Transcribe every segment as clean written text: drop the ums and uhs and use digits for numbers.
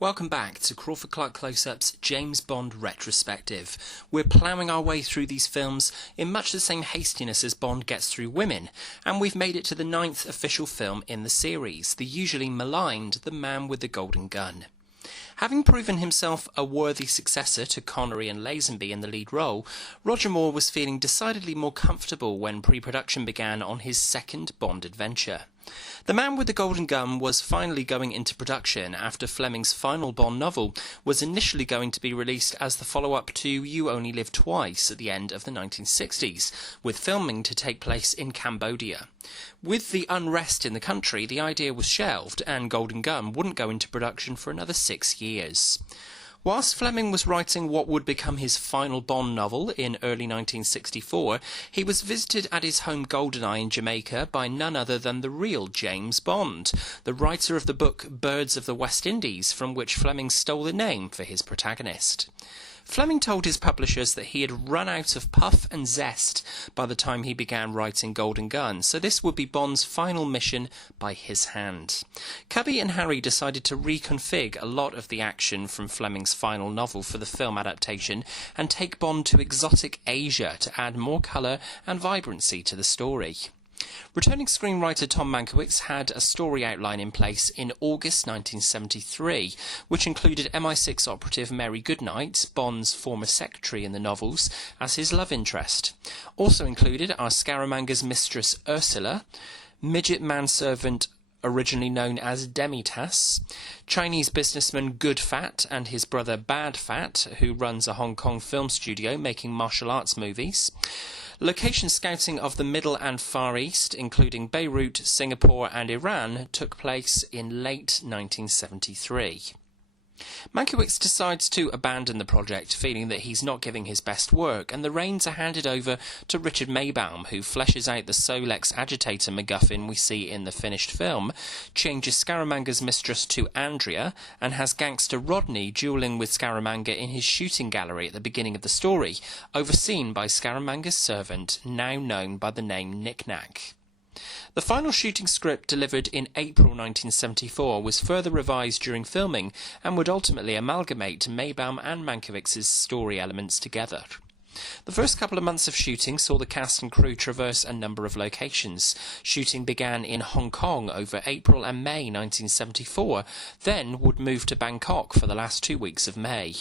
Welcome back to Crawford-Clark Close-Up's James Bond Retrospective. We're ploughing our way through these films in much the same hastiness as Bond gets through women, and we've made it to the 9th official film in the series, the usually maligned The Man with the Golden Gun. Having proven himself a worthy successor to Connery and Lazenby in the lead role, Roger Moore was feeling decidedly more comfortable when pre-production began on his second Bond adventure. The Man with the Golden Gun was finally going into production after Fleming's final Bond novel was initially going to be released as the follow-up to You Only Live Twice at the end of the 1960s, with filming to take place in Cambodia. With the unrest in the country, the idea was shelved, and Golden Gun wouldn't go into production for another 6 years. Whilst Fleming was writing what would become his final Bond novel in early 1964, he was visited at his home Goldeneye in Jamaica by none other than the real James Bond, the writer of the book Birds of the West Indies, from which Fleming stole the name for his protagonist. Fleming told his publishers that he had run out of puff and zest by the time he began writing Golden Gun, so this would be Bond's final mission by his hand. Cubby and Harry decided to reconfigure a lot of the action from Fleming's final novel for the film adaptation and take Bond to exotic Asia to add more colour and vibrancy to the story. Returning screenwriter Tom Mankiewicz had a story outline in place in August 1973, which included MI6 operative Mary Goodnight, Bond's former secretary in the novels, as his love interest. Also included are Scaramanga's mistress Ursula, midget manservant originally known as Demitas, Chinese businessman Good Fat and his brother Bad Fat, who runs a Hong Kong film studio making martial arts movies, location scouting of the Middle and Far East, including Beirut, Singapore and Iran, took place in late 1973. Mankiewicz decides to abandon the project, feeling that he's not giving his best work, and the reins are handed over to Richard Maybaum, who fleshes out the Solex agitator MacGuffin we see in the finished film, changes Scaramanga's mistress to Andrea, and has gangster Rodney duelling with Scaramanga in his shooting gallery at the beginning of the story, overseen by Scaramanga's servant, now known by the name Knick-Knack. The final shooting script, delivered in April 1974, was further revised during filming and would ultimately amalgamate Maybaum and Mankiewicz's story elements together. The first couple of months of shooting saw the cast and crew traverse a number of locations. Shooting began in Hong Kong over April and May 1974, then would move to Bangkok for the last 2 weeks of May.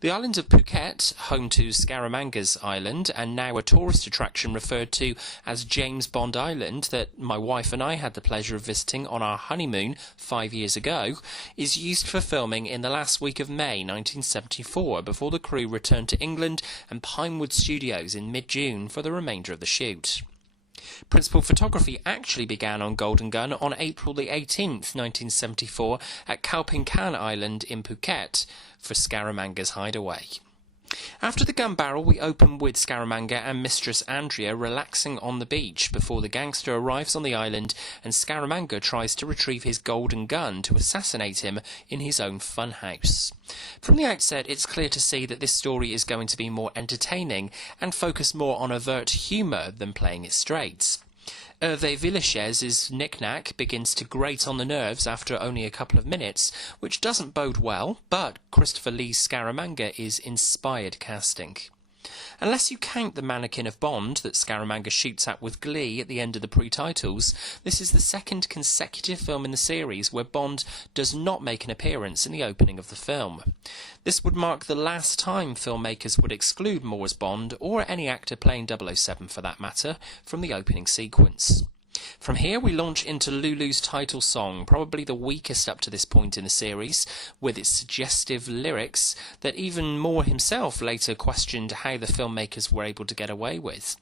The island of Phuket, home to Scaramanga's Island, and now a tourist attraction referred to as James Bond Island that my wife and I had the pleasure of visiting on our honeymoon 5 years ago, is used for filming in the last week of May 1974 before the crew returned to England and Pinewood Studios in mid-June for the remainder of the shoot. Principal photography actually began on Golden Gun on April the 18th, 1974 at Kalping Kan Island in Phuket for Scaramanga's hideaway. After the gun barrel, we open with Scaramanga and Mistress Andrea relaxing on the beach before the gangster arrives on the island and Scaramanga tries to retrieve his golden gun to assassinate him in his own funhouse. From the outset, it's clear to see that this story is going to be more entertaining and focus more on overt humour than playing it straight. Hervé Villechaise's Knick-Knack begins to grate on the nerves after only a couple of minutes, which doesn't bode well, but Christopher Lee's Scaramanga is inspired casting. Unless you count the mannequin of Bond that Scaramanga shoots at with glee at the end of the pre-titles, this is the second consecutive film in the series where Bond does not make an appearance in the opening of the film. This would mark the last time filmmakers would exclude Moore as Bond, or any actor playing 007 for that matter, from the opening sequence. From here we launch into Lulu's title song, probably the weakest up to this point in the series, with its suggestive lyrics that even Moore himself later questioned how the filmmakers were able to get away with,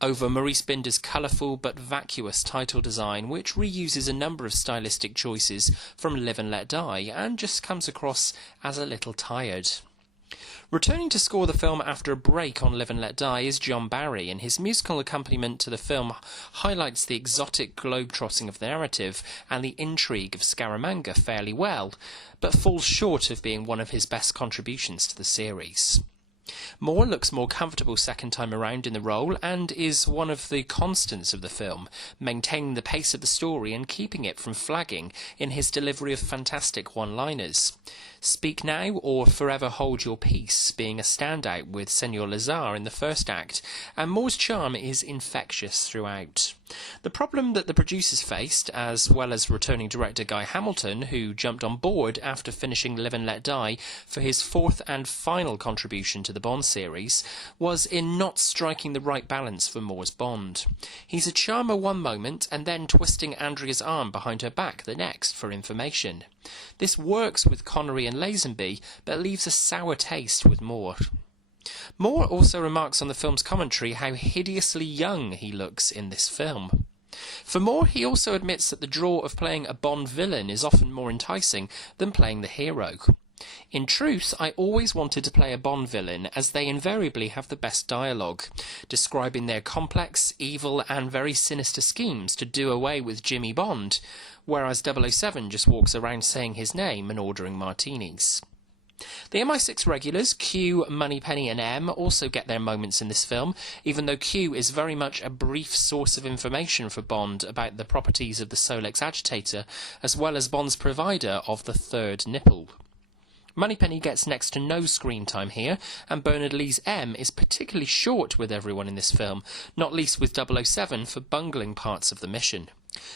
over Maurice Binder's colourful but vacuous title design, which reuses a number of stylistic choices from Live and Let Die and just comes across as a little tired. Returning to score the film after a break on Live and Let Die is John Barry, and his musical accompaniment to the film highlights the exotic globe-trotting of the narrative and the intrigue of Scaramanga fairly well, but falls short of being one of his best contributions to the series. Moore looks more comfortable second time around in the role and is one of the constants of the film, maintaining the pace of the story and keeping it from flagging in his delivery of fantastic one-liners. Speak Now or Forever Hold Your Peace being a standout with Senor Lazar in the first act, and Moore's charm is infectious throughout. The problem that the producers faced, as well as returning director Guy Hamilton, who jumped on board after finishing Live and Let Die for his fourth and final contribution to the Bond series, was in not striking the right balance for Moore's Bond. He's a charmer one moment and then twisting Andrea's arm behind her back the next for information. This works with Connery and Lazenby, but leaves a sour taste with Moore. Moore also remarks on the film's commentary how hideously young he looks in this film. For Moore, he also admits that the draw of playing a Bond villain is often more enticing than playing the hero. In truth, I always wanted to play a Bond villain, as they invariably have the best dialogue, describing their complex, evil and very sinister schemes to do away with Jimmy Bond, whereas 007 just walks around saying his name and ordering martinis. The MI6 regulars, Q, Moneypenny and M, also get their moments in this film, even though Q is very much a brief source of information for Bond about the properties of the Solex agitator, as well as Bond's provider of the third nipple. Moneypenny gets next to no screen time here, and Bernard Lee's M is particularly short with everyone in this film, not least with 007 for bungling parts of the mission.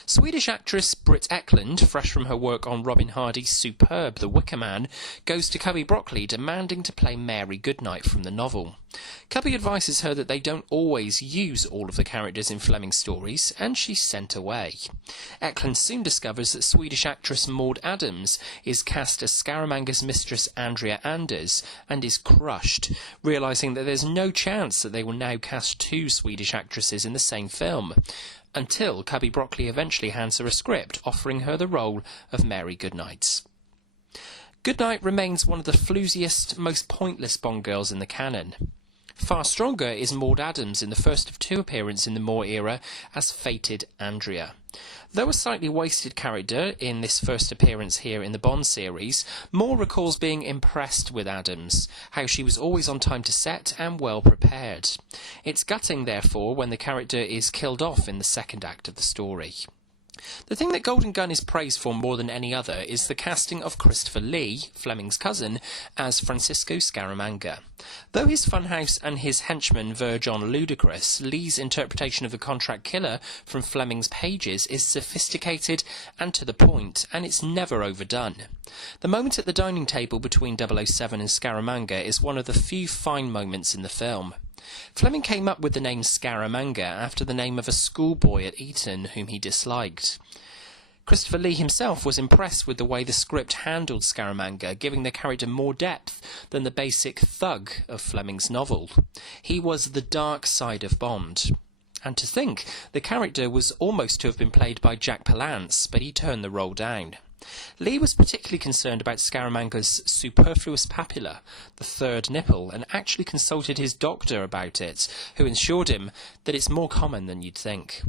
Swedish actress Britt Ekland, fresh from her work on Robin Hardy's superb The Wicker Man, goes to Cubby Broccoli demanding to play Mary Goodnight from the novel. Cubby advises her that they don't always use all of the characters in Fleming's stories, and she's sent away. Ekland soon discovers that Swedish actress Maud Adams is cast as Scaramanga's mistress Andrea Anders, and is crushed, realising that there's no chance that they will now cast two Swedish actresses in the same film, until Cubby Broccoli eventually hands her a script offering her the role of Mary Goodnight. Goodnight remains one of the flusiest, most pointless Bond girls in the canon. Far stronger is Maud Adams in the first of two appearances in the Moore era as fated Andrea. Though a slightly wasted character in this first appearance here in the Bond series, Moore recalls being impressed with Adams, how she was always on time to set and well prepared. It's gutting, therefore, when the character is killed off in the second act of the story. The thing that Golden Gun is praised for more than any other is the casting of Christopher Lee, Fleming's cousin, as Francisco Scaramanga. Though his funhouse and his henchman verge on ludicrous, Lee's interpretation of the contract killer from Fleming's pages is sophisticated and to the point, and it's never overdone. The moment at the dining table between 007 and Scaramanga is one of the few fine moments in the film. Fleming came up with the name Scaramanga after the name of a schoolboy at Eton whom he disliked. Christopher Lee himself was impressed with the way the script handled Scaramanga, giving the character more depth than the basic thug of Fleming's novel. He was the dark side of Bond. And to think, the character was almost to have been played by Jack Palance, but he turned the role down. Lee was particularly concerned about Scaramanga's superfluous papilla, the third nipple, and actually consulted his doctor about it, who assured him that it's more common than you'd think.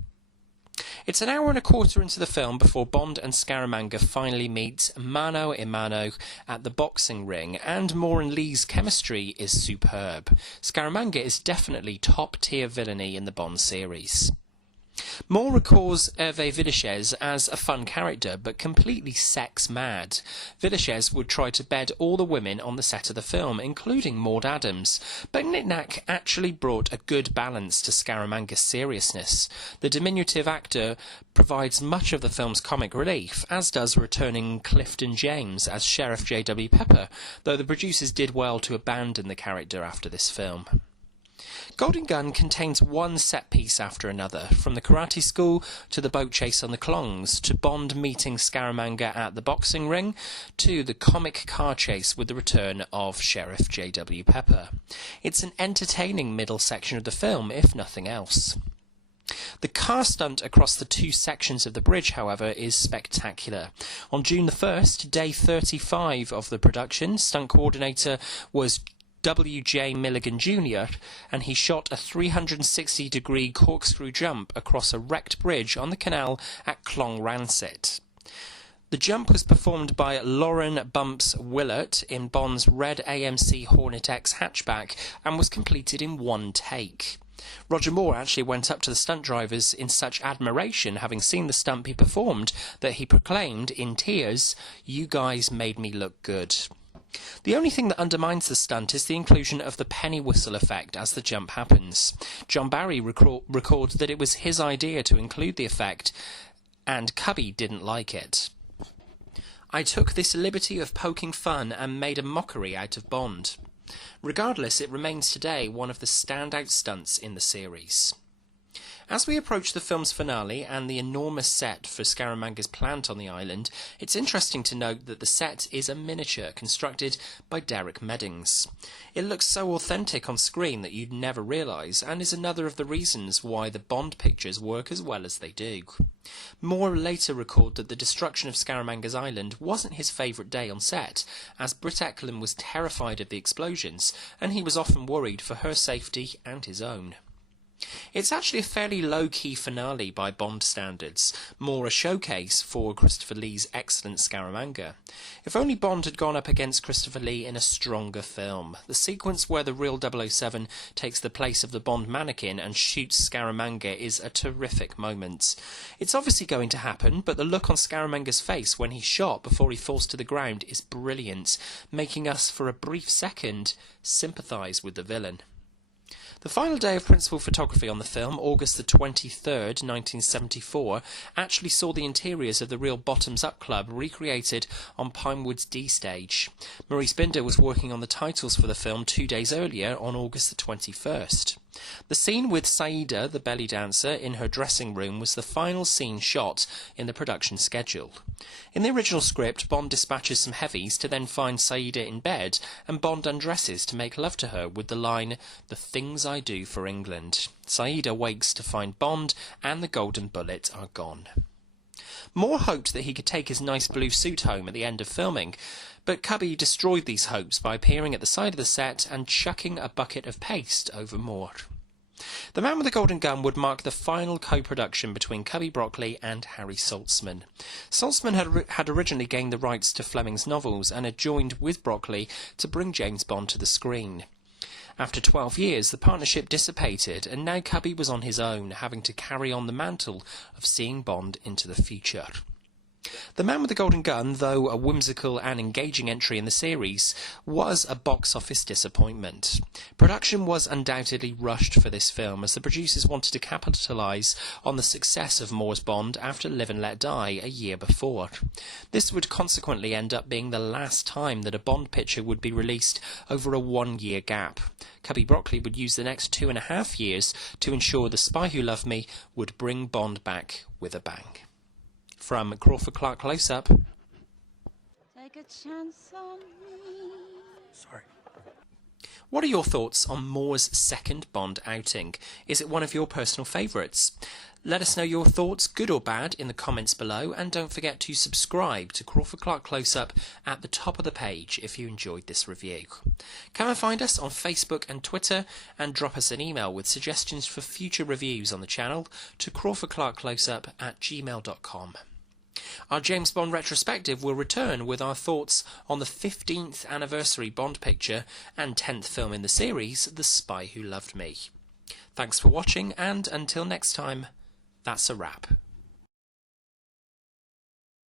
It's an hour and a quarter into the film before Bond and Scaramanga finally meet mano a mano at the boxing ring, and Moore and Lee's chemistry is superb. Scaramanga is definitely top-tier villainy in the Bond series. Moore recalls Hervé Villechaize as a fun character, but completely sex-mad. Villechaize would try to bed all the women on the set of the film, including Maud Adams, but Knick-Knack actually brought a good balance to Scaramanga's seriousness. The diminutive actor provides much of the film's comic relief, as does returning Clifton James as Sheriff J.W. Pepper, though the producers did well to abandon the character after this film. Golden Gun contains one set piece after another, from the karate school to the boat chase on the Klongs, to Bond meeting Scaramanga at the boxing ring, to the comic car chase with the return of Sheriff J.W. Pepper. It's an entertaining middle section of the film, if nothing else. The car stunt across the two sections of the bridge, however, is spectacular. On June the 1st, day 35 of the production, stunt coordinator was W.J. Milligan Jr., and he shot a 360-degree corkscrew jump across a wrecked bridge on the canal at Clonranset. The jump was performed by Lauren Bumps Willett in Bond's red AMC Hornet X hatchback and was completed in one take. Roger Moore actually went up to the stunt drivers in such admiration, having seen the stunt be performed, that he proclaimed in tears, "You guys made me look good." The only thing that undermines the stunt is the inclusion of the penny whistle effect as the jump happens. John Barry records that it was his idea to include the effect, and Cubby didn't like it. "I took this liberty of poking fun and made a mockery out of Bond." Regardless, it remains today one of the standout stunts in the series. As we approach the film's finale and the enormous set for Scaramanga's plant on the island, it's interesting to note that the set is a miniature constructed by Derek Meddings. It looks so authentic on screen that you'd never realise, and is another of the reasons why the Bond pictures work as well as they do. Moore later recalled that the destruction of Scaramanga's island wasn't his favourite day on set, as Britt Ekland was terrified of the explosions, and he was often worried for her safety and his own. It's actually a fairly low-key finale by Bond standards, more a showcase for Christopher Lee's excellent Scaramanga. If only Bond had gone up against Christopher Lee in a stronger film. The sequence where the real 007 takes the place of the Bond mannequin and shoots Scaramanga is a terrific moment. It's obviously going to happen, but the look on Scaramanga's face when he's shot before he falls to the ground is brilliant, making us, for a brief second, sympathise with the villain. The final day of principal photography on the film, August the 23rd, 1974, actually saw the interiors of the real Bottoms Up Club recreated on Pinewood's D stage. Maurice Binder was working on the titles for the film 2 days earlier, on August the 21st. The scene with Saida, the belly dancer, in her dressing room was the final scene shot in the production schedule. In the original script, Bond dispatches some heavies to then find Saida in bed, and Bond undresses to make love to her with the line, "The things I do for England." Saida wakes to find Bond and the golden bullet are gone. Moore hoped that he could take his nice blue suit home at the end of filming, but Cubby destroyed these hopes by appearing at the side of the set and chucking a bucket of paste over Moore. The Man with the Golden Gun would mark the final co-production between Cubby Broccoli and Harry Saltzman. Saltzman had originally gained the rights to Fleming's novels and had joined with Broccoli to bring James Bond to the screen. After 12 years, the partnership dissipated, and now Cubby was on his own, having to carry on the mantle of seeing Bond into the future. The Man with the Golden Gun, though a whimsical and engaging entry in the series, was a box office disappointment. Production was undoubtedly rushed for this film, as the producers wanted to capitalise on the success of Moore's Bond after Live and Let Die a year before. This would consequently end up being the last time that a Bond picture would be released over a 1-year gap. Cubby Broccoli would use the next 2.5 years to ensure The Spy Who Loved Me would bring Bond back with a bang. From Crawford-Clark Close-Up. Take a chance on me. Sorry. What are your thoughts on Moore's second Bond outing? Is it one of your personal favourites? Let us know your thoughts, good or bad, in the comments below, and don't forget to subscribe to Crawford-Clark Close-Up at the top of the page if you enjoyed this review. Come and find us on Facebook and Twitter, and drop us an email with suggestions for future reviews on the channel to crawfordclarkcloseup@gmail.com. Our James Bond retrospective will return with our thoughts on the 15th anniversary Bond picture and 10th film in the series, The Spy Who Loved Me. Thanks for watching, and until next time, that's a wrap.